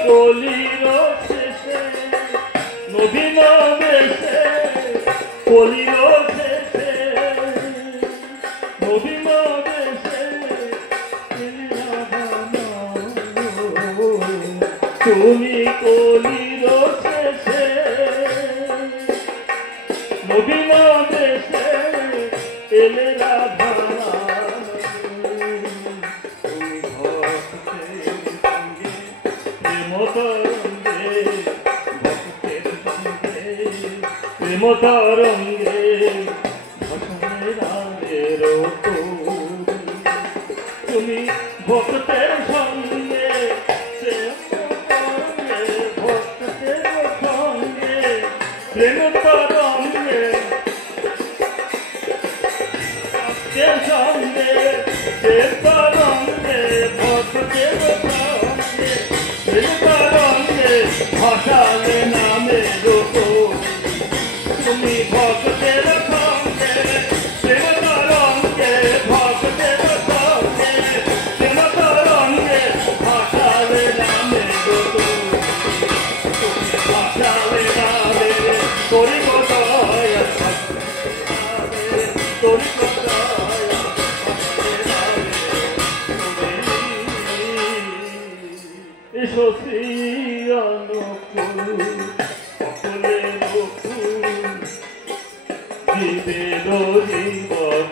কলির শেষে নবীন বেশে কলির শেষে নবীন বেশে তুমি কলির শেষে নবীন বেশে এলে রাধা প্রেমতরঙ্গে তুমি ভক্তের সঙ্গে ভক্তের সঙ্গে প্রেমতরঙ্গে ভক্তের সঙ্গে প্রেমতরঙ্গে ভক্তের সঙ্গে প্রেমতরঙ্গে ভাসালে নামে তুমি ভক্তের সঙ্গে প্রেমতরঙ্গে ভক্তের সঙ্গে প্রেমতরঙ্গে ভাসালে নামে তুমি ভাসালে নামে তোরি কোথায় তোরি কোথায় এসো শ্রী অনুকূল জীবের জীবন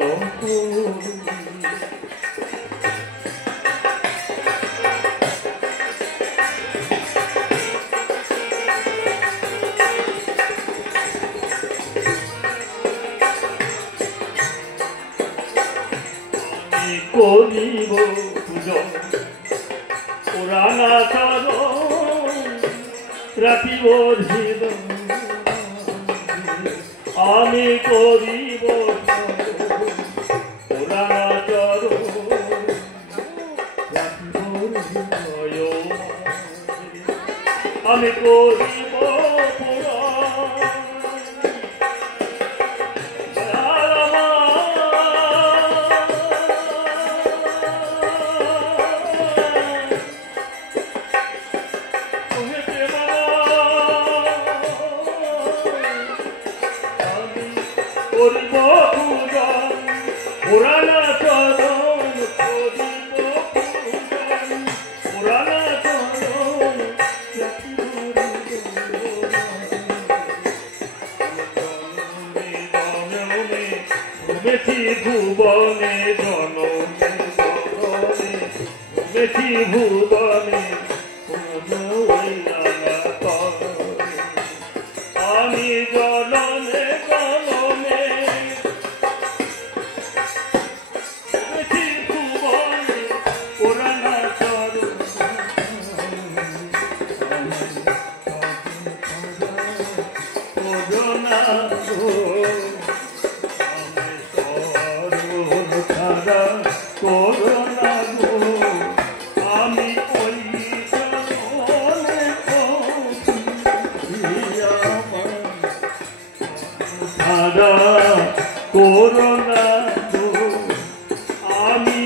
আমি করিব পূজন পুরানা চরণ রাখিব হৃদয় আমি করিব পুরানা চরণ রাখিব হৃদয় আমি করিব করিব পূজন পুরানা চরণ করিব পূজন পুরানা চরণ ঘুমেছি ভুবনে জনমে জনমে ঘুমেছি ভুবনে আমি জনমে জনমে ভুবনে পুরানা চরণ করোনা করোনা গো আমি ওই করোনা গো আমি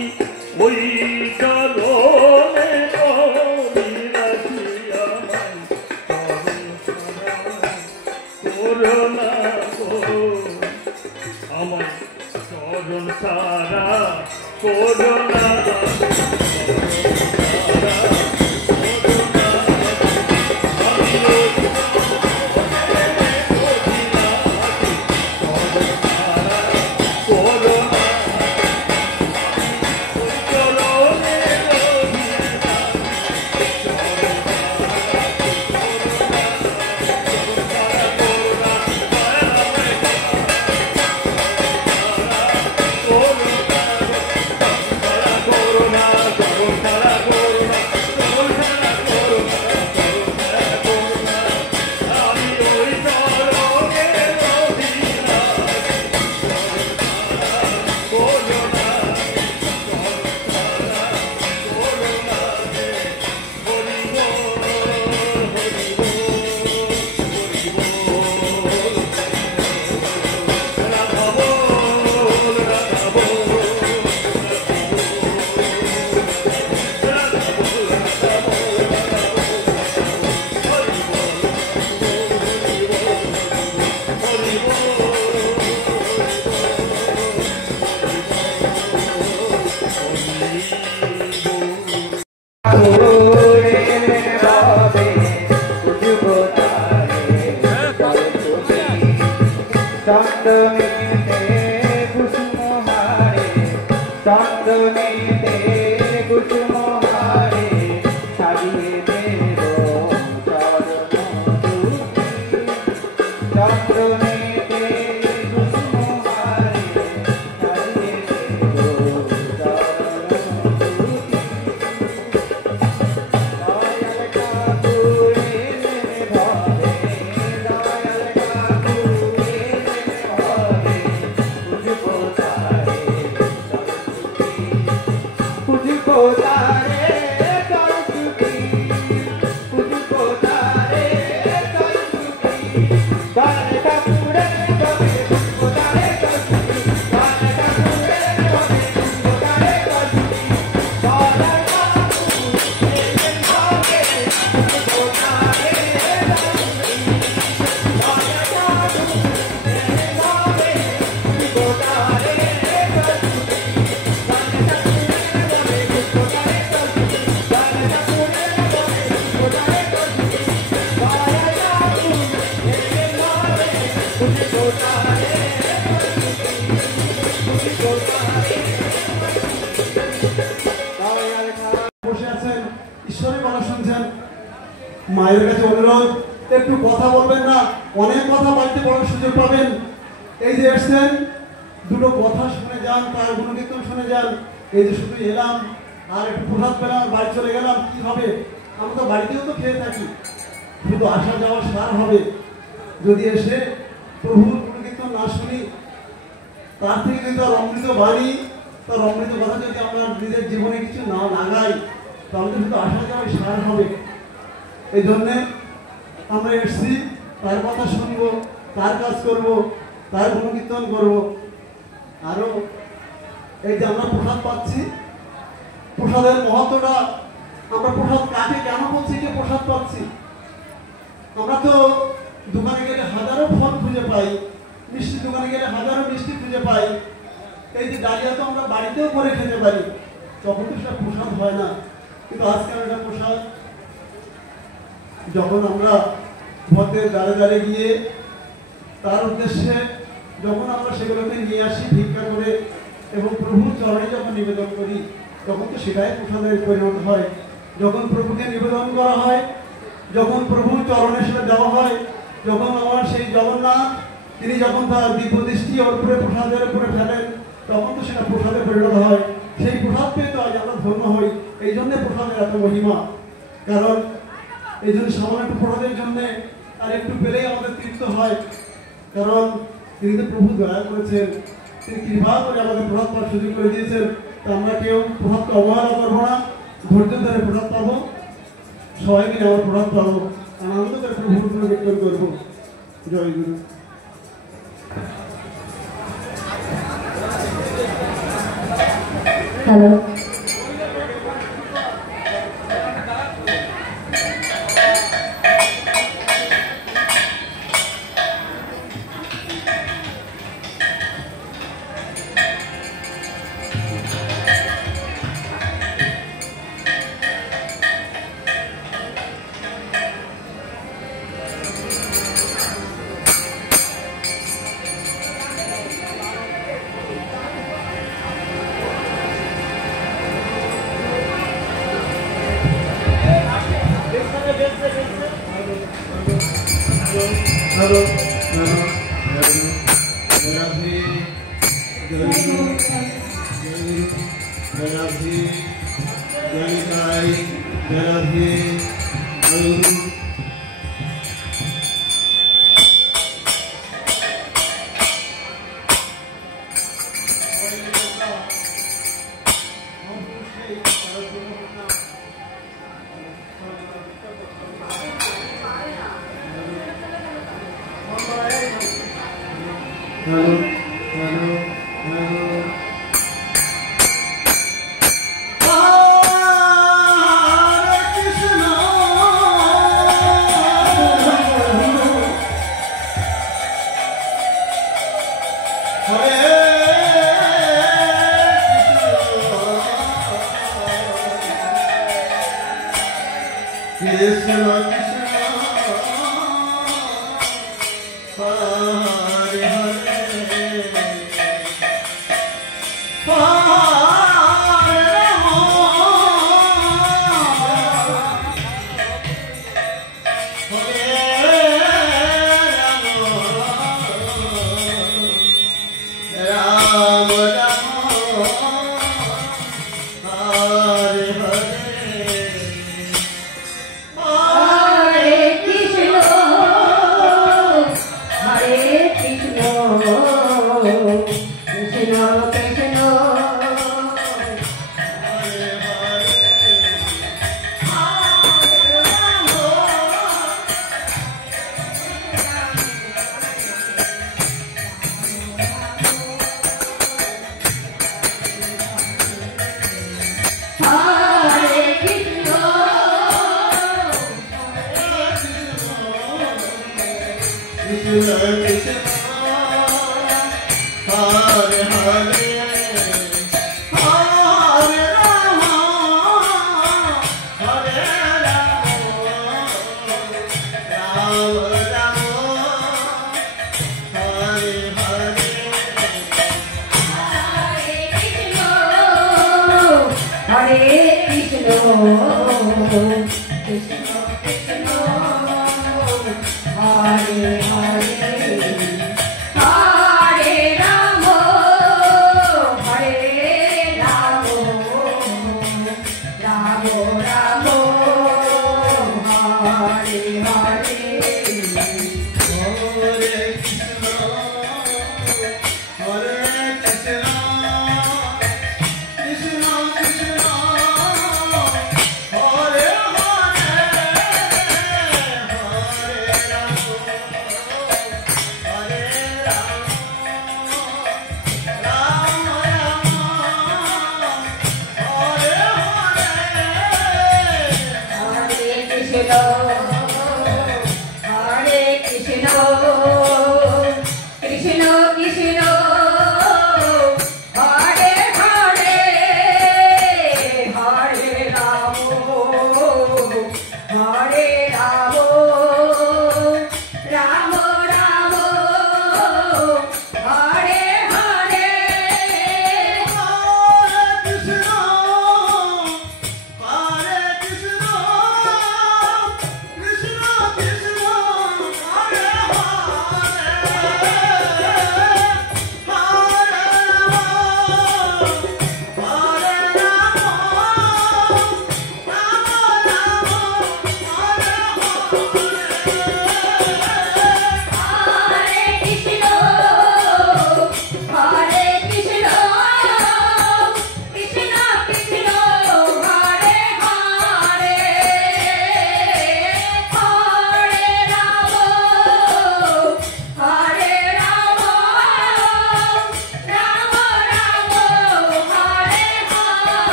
ওই চরণে করোনা গো আমার চরণ সারা করোনা করোনা মায়ের কাছে অনুরোধ একটু কথা বলবেন না, অনেক কথা বাড়িতে বলার সুযোগ পাবেন। এই যে এসছেন দুটো কথা শুনে যান, তার গুণকীর্তন শুনে যান। এই যে শুধু এলাম আর একটু প্রসাদ পেলাম বাড়ি চলে গেলাম, কি হবে? আমরা তো বাড়িতেও তো খেয়ে থাকি, শুধু আসা যাওয়া সার হবে। যদি এসে প্রভুর গুণকীর্তন না শুনি, তার থেকে যদি তার অমৃত বাণী, তার অমৃত কথা যদি আমরা নিজের জীবনে কিছু না লাগাই, তাহলে শুধু আসা যাওয়াই সার হবে। এই জন্যে আমরা এসছি, তার কথা শুনবো, তার কাজ করব, তার গুণকীর্তন করব। আরো এই যে আমরা প্রসাদ পাচ্ছি, প্রসাদের মহত্বটা, আমরা প্রসাদ কাকে কেন বলছি যে প্রসাদ পাচ্ছি? আমরা তো দোকানে গেলে হাজারো ফল খুঁজে পাই, মিষ্টি দোকানে গেলে হাজারো মিষ্টি খুঁজে পাই। এই যে ডালিয়া তো আমরা বাড়িতেও করে খেতে পারি, তখন তো সেটা প্রসাদ হয় না। কিন্তু আজকাল এটা প্রসাদ। যখন আমরা ভক্তের দ্বারে দ্বারে গিয়ে তার উদ্দেশ্যে যখন আমরা সেগুলোকে নিয়ে আসি ভিক্ষা করে এবং প্রভুর চরণে যখন নিবেদন করি, তখন তো সেটাই প্রসাদের পরিণত হয়। যখন প্রভুকে নিবেদন করা হয়, যখন প্রভুর চরণে সেটা দেওয়া হয়, যখন আমার সেই জগন্নাথ তিনি যখন তার দিব্য দৃষ্টি ওর উপরে প্রসাদের উপরে ফেলেন, তখন তো সেটা প্রসাদে পরিণত হয়। সেই প্রসাদ পেয়ে তো আজ আমরা ধন্য হই। এই জন্যে প্রসাদের এত মহিমা। কারণ এই জন্য সামান্য একটু প্রসাদের জন্য আর একটু পেলেই আমাদের তৃপ্ত হয়। কারণ তিনি তো প্রভু দয়া করেছেন, তিনি কৃপা করে আমাদের প্রসাদ পাওয়ার সুযোগ করে দিয়েছেন। তা আমরা কেউ প্রসাদকে অবহেলা করবো না, ধৈর্য ধরে প্রসাদ পাবো, সবাই মিলে আমরা প্রসাদ পাবো, আনন্দ করে প্রভুর গুণকীর্তন করবো। জয় গুরু। হ্যালো, Hare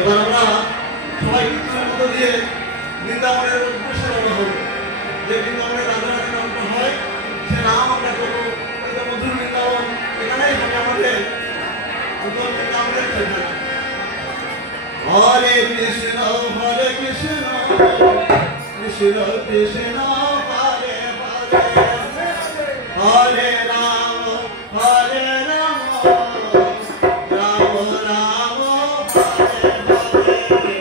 এবার আমরা সবাই কীর্তনের মধ্য দিয়ে বৃন্দাবনের উদ্দেশ্যে রওনা হব। যে বৃন্দাবনের রাধারাধি নামটা হয় সে নাম আমরা করবো মধুর বৃন্দাবন, এখানেই হবে আমাদের উত্তর বৃন্দাবনের ঠিকানা। হরে কৃষ্ণ কৃষ্ণ কৃষ্ণ হরে হরে, হরে রাম হরে রাম, রাম রাম হরে হরে।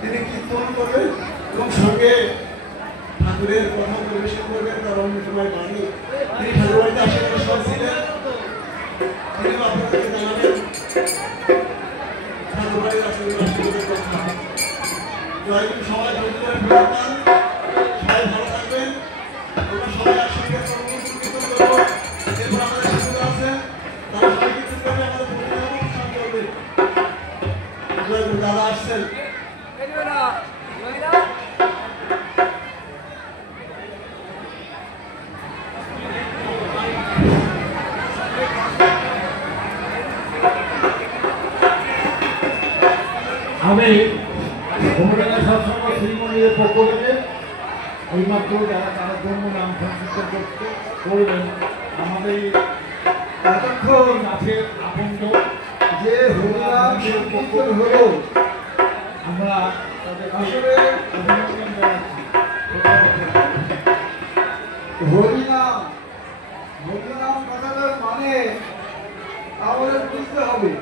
তিনি কীর্তন করবেন এবং সঙ্গে ঠাকুরের কথা পরিবেশন করবেন। তার অন্য সময় বাণী তিনি ঠাকুর বাড়িতে আশেপাশে সব ছিলেন, তিনি আপনাদেরকে জানাবেন ঠাকুর বাড়ির আসলে দয়া করে সবাই ধৈর্য ধরে ফেরত পান। সবাই ভালো থাকবেন। আমরা সবাই একসঙ্গে কীর্তন করবো। এরপর আমাদের শিশুরা আছে, তারা সবাই কীর্তন করবে, আমাদের পরিবার অনুষ্ঠান করবে। দাদা আসছেন। আমি ভূমিকা সবসময় শ্রীমন্দিরের পক্ষ থেকে এইমাত্র যারা তারা জন্য নাম সংযুক্ত করবেন আমাদের এতক্ষণ নাচের আপন্দ যে হরিনাম সংকীর্তন হলো, আমরা তাদের আসলে অভিনন্দন জানাচ্ছি। হরিনাম হরিনাম কথাটার মানে আমাদের বুঝতে হবে।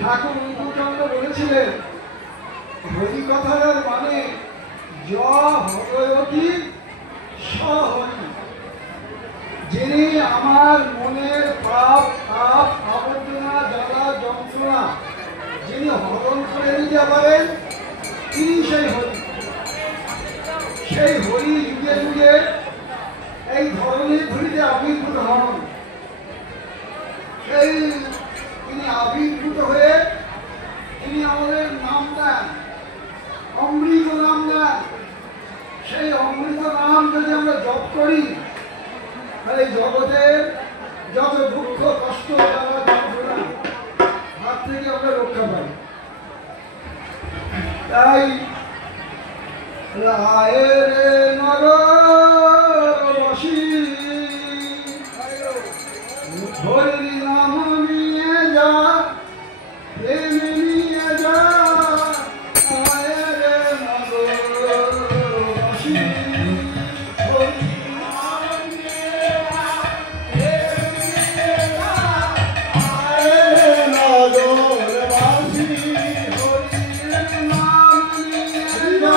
ঠাকুর অনুকূলচন্দ্র বলেছিলেন হরি কথাটার মানে য হরয়তি স হরি, যিনি আমার মনের পাপ তাপ আবর্জনা জ্বালা যন্ত্রণা যিনি হরণ করে নিতে পারেন তিনি সেই হরি। সেই হরি যুগে যুগে এই ধরনের ধরিতে আবির্ভূত হন। সেই তিনি আবির্ভূত হয়ে তিনি আমাদের নাম দেন, অমৃত নাম দেন। সেই অমৃত নাম যদি আমরা জপ করি তাহলে জগতের যত দুঃখ কষ্ট জ্বালা যন্ত্রণা হাত থেকে আমরা রক্ষা পাই। তাই রায়ের নরবাসী হরি নাম নিয়ে যা, প্রেম নিয়ে যা, রায়ের নরবাসী হরি নাম নিয়ে যা, প্রেম নিয়ে যা, রায়ের নরবাসী হরি নাম নিয়ে যা,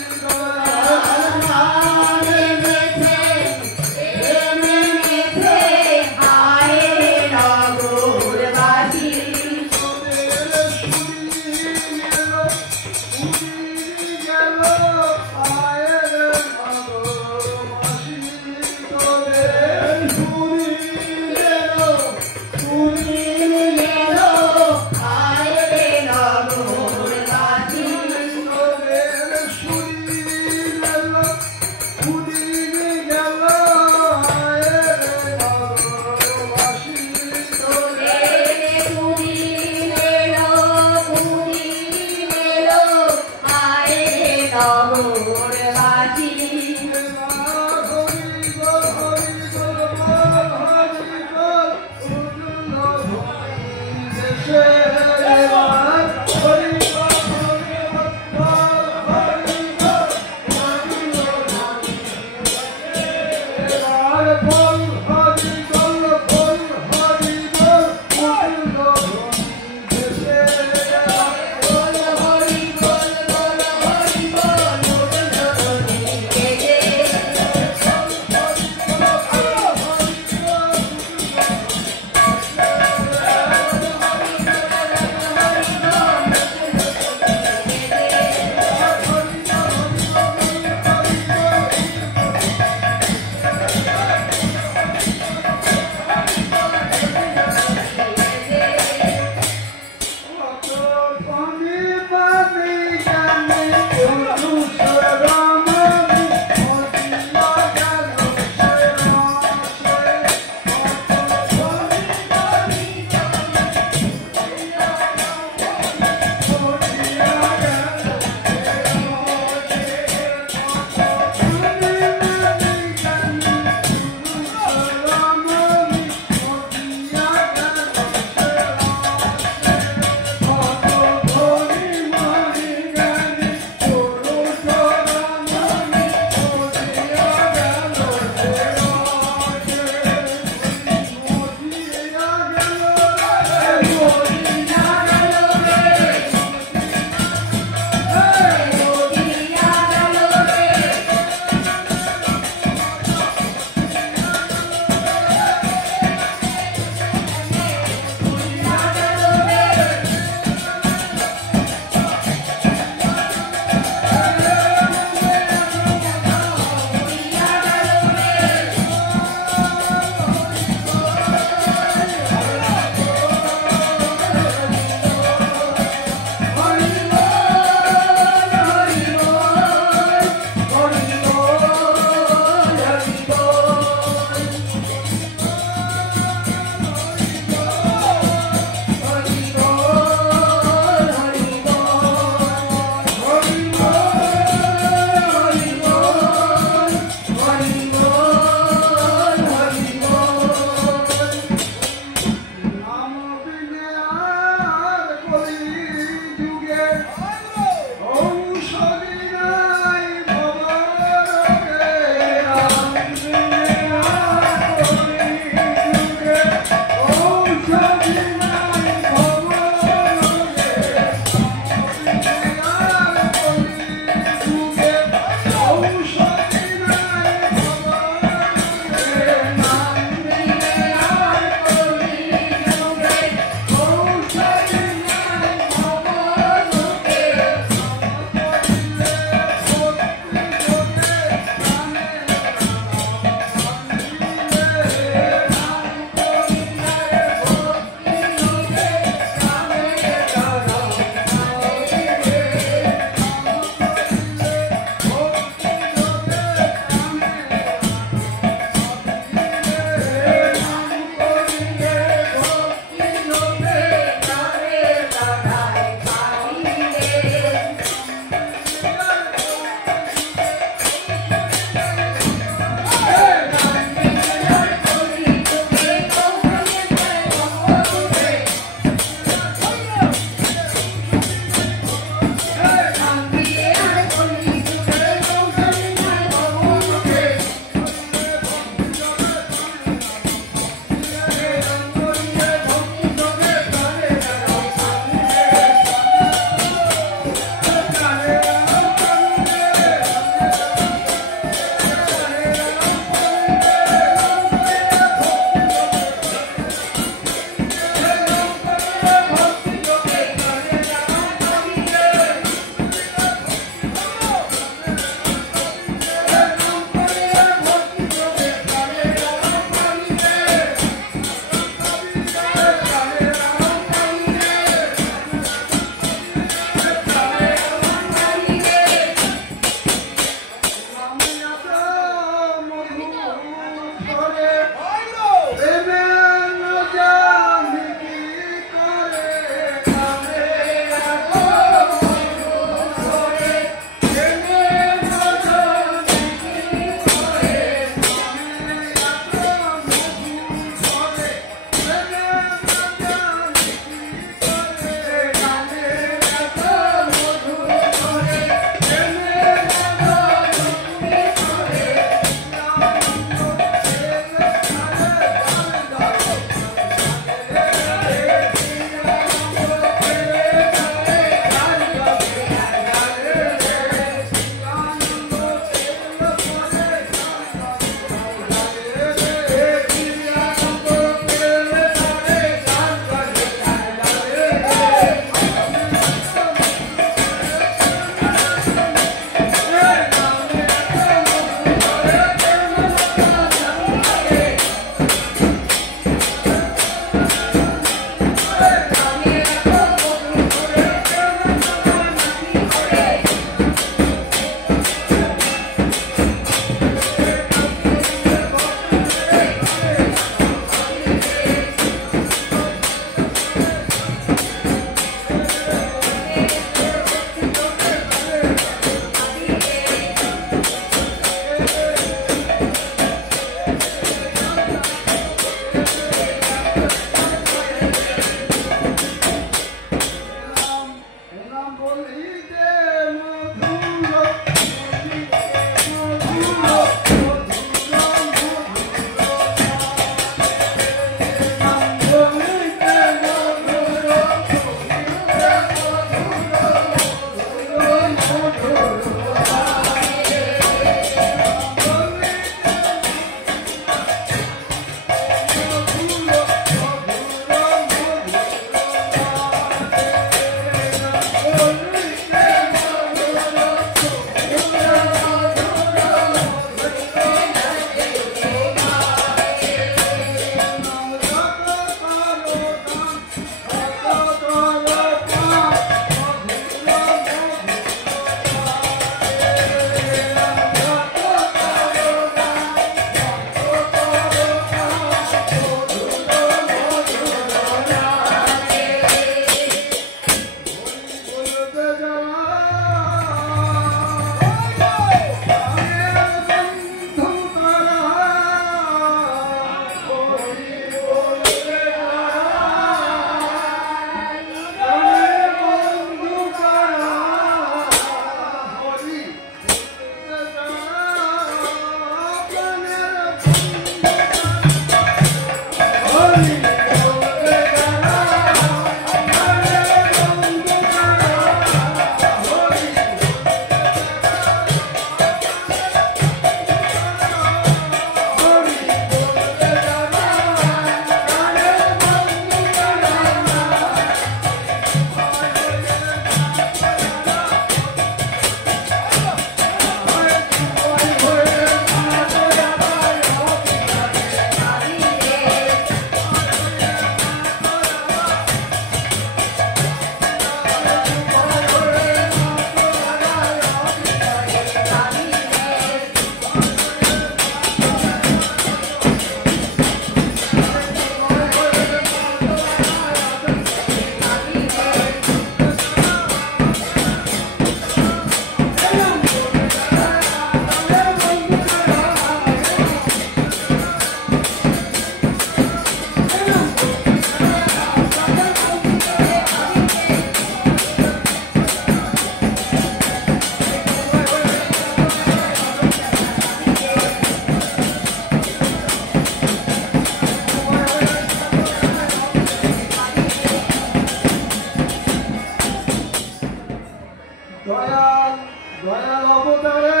দয়াল দয়াল অবতারে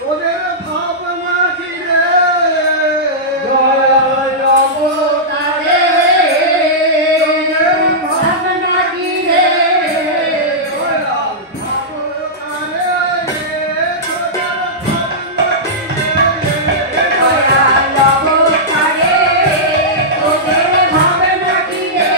তোদের ভাবনা কি রে দয়াল অবতারে তোদের ভাবনা কি রে দয়াল অবতারে তোদের ভাবনা কি রে দয়াল অবতারে তোদের ভাবনা কি রে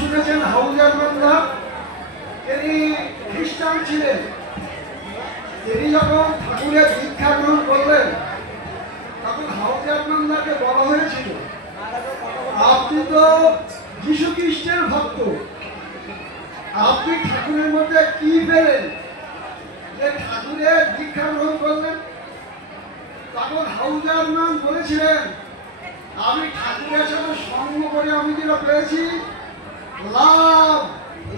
শুনেছেন হাউজার নন্দা, তিনি খ্রিস্টান ছিলেন। তিনি যখন ঠাকুরের দীক্ষা গ্রহণ করলেন তখন হাউজার নন্দাকে বলা হয়েছিল, আপনি তো যীশু খ্রিস্টের ভক্ত, আপনি ঠাকুরের মধ্যে কি পেলেন যে ঠাকুরের দীক্ষা গ্রহণ করলেন? তখন হাউজার নাম বলেছিলেন, আমি ঠাকুরের সাথে সঙ্গ করে আমি যেটা পেয়েছি, লাভ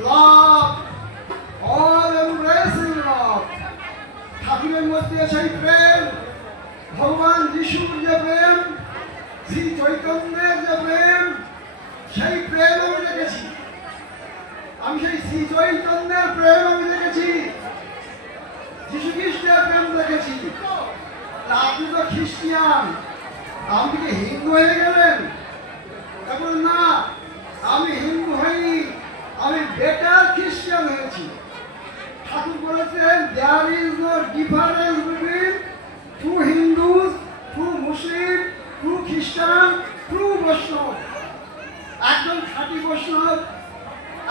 লাভ অল এমব্রেসিং লাভ। ঠাকুরের মধ্যে সেই প্রেম, ভগবান যিশুর যে প্রেম, শ্রী চৈতন্যের যে প্রেম, সেই প্রেম আমি দেখেছি। আমি সেই শ্রী চৈতন্যের প্রেম আমি দেখেছি, যীশু খ্রিস্টের প্রেম দেখেছি। আপনি তো খ্রিস্টিয়ান, আপনি কি হিন্দু হয়ে গেলেন? এখন না, আমি হিন্দু হইনি, আমি বেটার খ্রিস্টান হয়েছি। ঠাকুর বলেছেন, there is no difference between true Hindus, true Muslim, true Christian, true Vaishnav. একজন খাঁটি বৈষ্ণব,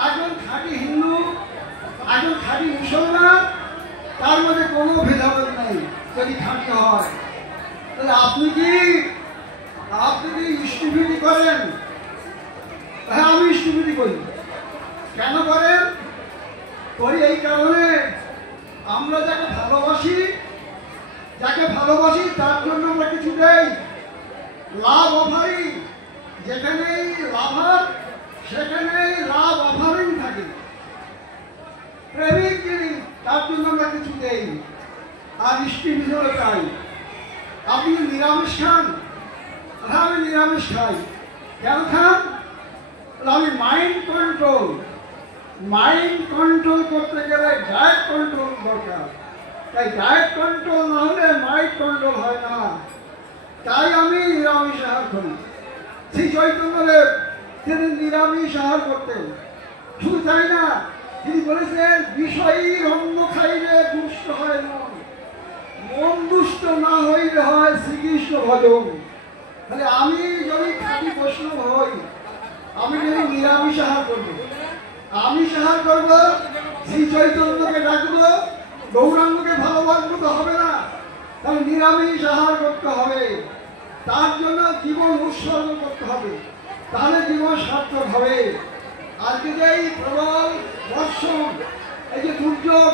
একজন খাঁটি হিন্দু, একজন খাঁটি মুসলমান, তার মধ্যে কোনো ভেদাভেদ নেই যদি খাঁটি হয়। তাহলে আপনি কি ইষ্টভীতি করেন? হ্যাঁ, আমি ইষ্টভীতি করি। কেন করেন? করি এই কারণে, আমরা যাকে ভালোবাসি তার জন্য আমরা কিছু দেই। লাভ অফারিং, যেখানেই লাভার সেখানেই লাভ অফারিং থাকে। প্রেমিক যিনি, তার জন্য আমরা কিছু দেই। আর ইষ্টভীতি হলো তাই। আপনি নিরামিষ খান? হ্যাঁ, আমি নিরামিষ খাই। কেন খান? আমি মাইন্ড কন্ট্রোল করতে গেলে ডায়েট কন্ট্রোল দরকার। তাই ডায়েট কন্ট্রোল না হলে মাইন্ড কন্ট্রোল হয় না। তাই আমি নিরামিষ আহার করি। শ্রী চৈতন্যদেব তিনি নিরামিষ আহার করতেন। শুধু তাই না, তিনি বলেছেন, বিষয়ীর অন্ন খাইলে দুষ্ট হয় মন, মন দুষ্ট না হইলে হয় শ্রীকৃষ্ণ ভজন। তাহলে আমি যদি খাঁটি বৈষ্ণব হই, আমি যদি নিরামিষ আহার করবো, আমিষ আহার করবো, শ্রী চৈতন্যকে ডাকবো, গৌরাঙ্গকে ভালোবাসবো তো হবে না। তাহলে নিরামিষ আহার করতে হবে, তার জন্য জীবন উৎসর্গ করতে হবে, তাহলে জীবন সার্থক হবে। আজকে যে এই প্রবল বর্ষণ, এই যে দুর্যোগ,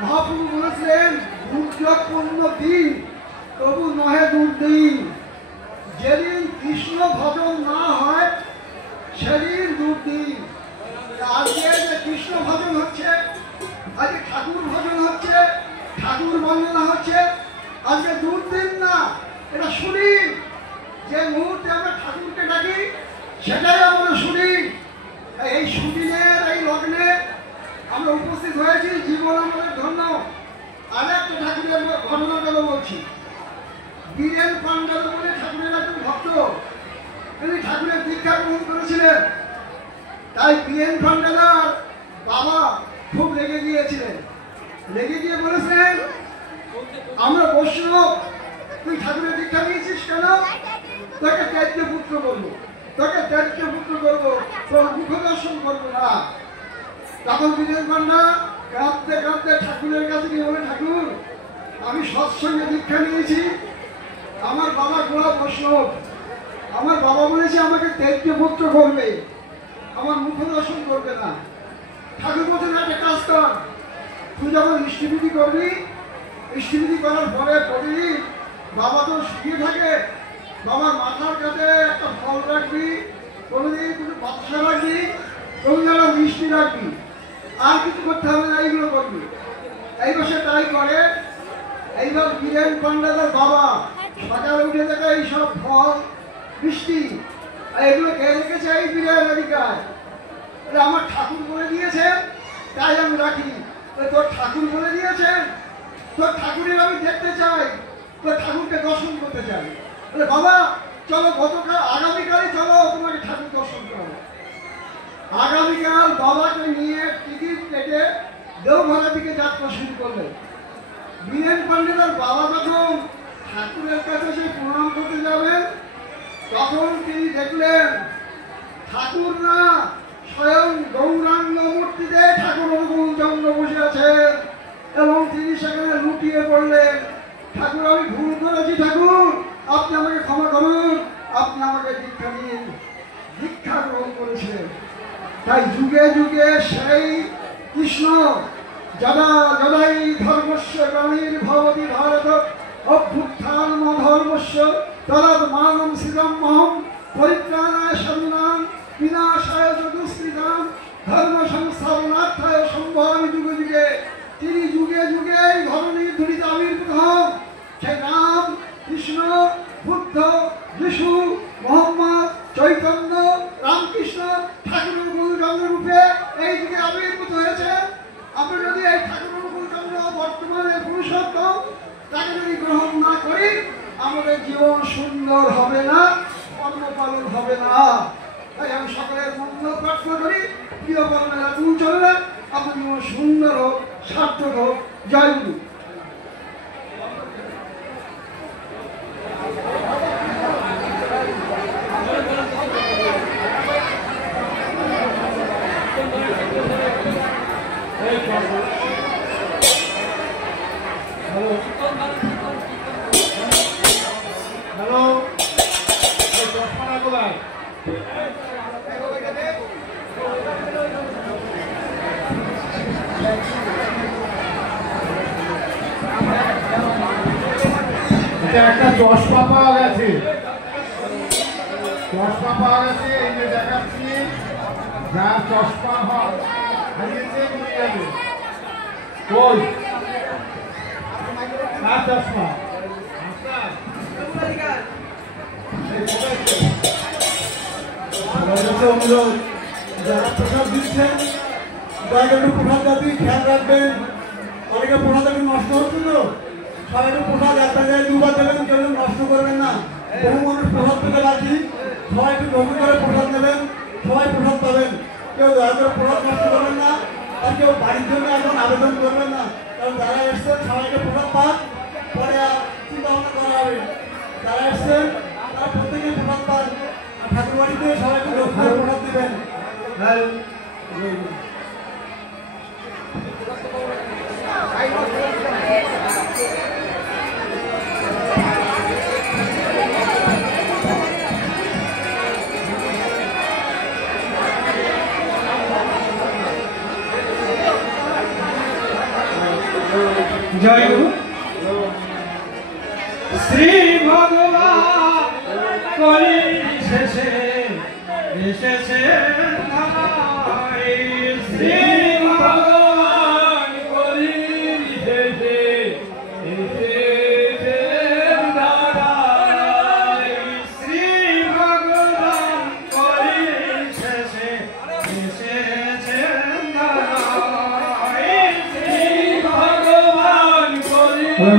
মহাপ্রভু বলেছিলেন, দুর্যোগপূর্ণ দিন তবু নহে দুর্দিন। যেদিন কৃষ্ণ ভজন না হয় সেদিন দুর্দিন। আজকে যে কৃষ্ণ ভজন হচ্ছে, আজকে ঠাকুর ভজন হচ্ছে, ঠাকুর বন্দনা হচ্ছে, আজকে দুর্দিন না, এটা সুদিন। যে মুহূর্তে আমরা ঠাকুরকে ডাকি সেটাই আমরা সুদিন। এই সুদিনের এই লগ্নে আমরা উপস্থিত হয়েছি, জীবন আমাদের ধন্য। আর একটা ঠাকুরের ঘটনাটা বলছি। বীরেন পান্ডা বলে ঠাকুরের একজন ভক্ত, তিনি ঠাকুরের দীক্ষা গ্রহণ করেছিলেন। তাই বীরেন পান্ডাদার বাবা খুব রেগে গিয়েছিলেন। রেগে গিয়ে বলেছেন, আমরা বৈষ্ণব, তুই ঠাকুরের দীক্ষা নিয়েছিস কেন? তোকে ত্যাজ্য পুত্র করবো, তোর মুখ দর্শন করবো না। তখন বীরেন পান্ডা কাঁদতে কাঁদতে ঠাকুরের কাছে গিয়ে বলে, ঠাকুর, আমি সৎসঙ্গে দীক্ষা নিয়েছি, আমার বাবা গোড়া বৈষ্ণব, আমার বাবা বলেছে আমাকে ত্যাজ্য পুত্র করবে, আমার মুখ দর্শন করবে না। ঠাকুর বলছেন, একটা কাজ কর, তুই যখন ইষ্টভীতি করবি, ইষ্টভীতি করার পরে প্রতিদিন বাবা তো শুয়ে থাকে, বাবার মাথার কাছে একটা ফল রাখবি, কোনোদিন কোনো বাচ্চা রাখবি, কোনোদিন মিষ্টি রাখবি, আর কিছু করতে হবে না, এইগুলো করবি। এই বছর তাই করে। এইবার বীরেন পান্ডাদার বাবা সকালে উঠে দেখে এইসব ফল মিষ্টি এগুলো খেয়ে রেখেছে এই বীরের এদিকায়। আমার ঠাকুর বলে দিয়েছেন তাই আমি রাখি। তোর ঠাকুর বলে দিয়েছেন, তোর ঠাকুরের আমি দেখতে চাই, তোর ঠাকুরকে দর্শন করতে চাই। বাবা চলো, আগামীকালই চলো, তোমাকে ঠাকুর দর্শন করো। আগামীকাল বাবাকে নিয়ে টিকিট কেটে দেওঘরের দিকে যাত্রা শুরু করলেন। বীরেন পান্ডাদার বাবা যখন ঠাকুরের কাছে সে প্রণাম করতে যাবেন, তখন তিনি দেখলেন ঠাকুর না, স্বয়ং গৌরাঙ্গ মূর্তিতে ঠাকুর অনুকূলচন্দ্র বসে আছেন এবং তিনি সেখানে লুটিয়ে পড়লেন। ঠাকুর, আমি ভুল করেছি ঠাকুর, আপনি আমাকে ক্ষমা করুন, আপনি আমাকে দীক্ষা দিন। দীক্ষা গ্রহণ করেছিলেন। তাই যুগে যুগে সেই কৃষ্ণ যদা যদাই ধর্মস্য গ্লানির্ভবতি ভারত অভ্যুত্থানম ধর্মস্য তদাত্মানম সৃজমহং পরিত্রাণায় সাধূনাং বিনাশায় চ দুষ্কৃতাং ধর্ম সংস্থাপনার্থায় সম্ভবামি যুগে যুগে। তিনি যুগে যুগে এই ধরনের ধরিতে আবির্ভূত হন। সেই রাম, কৃষ্ণ, বুদ্ধ, যিশু, মোহাম্মদ, চৈতন্য, রামকৃষ্ণ ঠাকুর অনুকূলচন্দ্র রূপে এই যুগে আবির্ভূত হয়েছে। আমরা যদি এই ঠাকুর অনুকূলচন্দ্র বর্তমানে পুরুষোত্তম তাকে যদি গ্রহণ না করি, আমাদের জীবন সুন্দর হবে না, কর্মপালন হবে না। তাই আমি সকলের মঙ্গল প্রার্থনা করি, প্রিয় কর্মেরা তুমি চলবে, আপনার জীবন সুন্দর হোক, সার্থক হোক। জয় গুরু। হ্যালো, চশমাটা কোথায়? এটা একটা চশমা পাওয়া গেছে, চশমা পাওয়া গেছে, এই যে দেখাচ্ছি, যার চশমা হারিয়েছে নিয়ে যাবে। কই কার চশমা? আমার কাছে অনুরোধ, যারা প্রসাদ দিচ্ছেন দয়া করে একটু প্রসাদ জাতি খেয়াল রাখবেন। অনেকে প্রসাদ একটু নষ্ট হচ্ছে তো, সবাই একটু প্রসাদ একটা জায়গায় দুবার দেবেন, কেউ নষ্ট করবেন না। বহু মানুষ প্রসাদ পেতে রাখি, সবাই একটু গ্রহণ করে প্রসাদ নেবেন, সবাই প্রসাদ পাবেন। কেউ দয়া করে প্রসাদ নষ্ট করবেন না, আর কেউ বাড়ির জন্য এখন আবেদন করবেন না, কারণ যারা এসছেন সবাইকে প্রসাদ পান, পরে চিন্তা ভাবনা করা হবে। যারা এসছেন তারা প্রত্যেকে প্রসাদ পান, আর ঠাকুর বাড়িতে সবাইকে লক্ষ্য করে প্রসাদ দেবেন। জয় গুরু। শ্রী ভগবান কলি শেষে এসেছে, শ্রী ভগবান কলি শেষে এসেছে, শ্রী ভগবান কলি শেষে এসেছে, শ্রী ভগবান কলি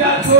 Vai.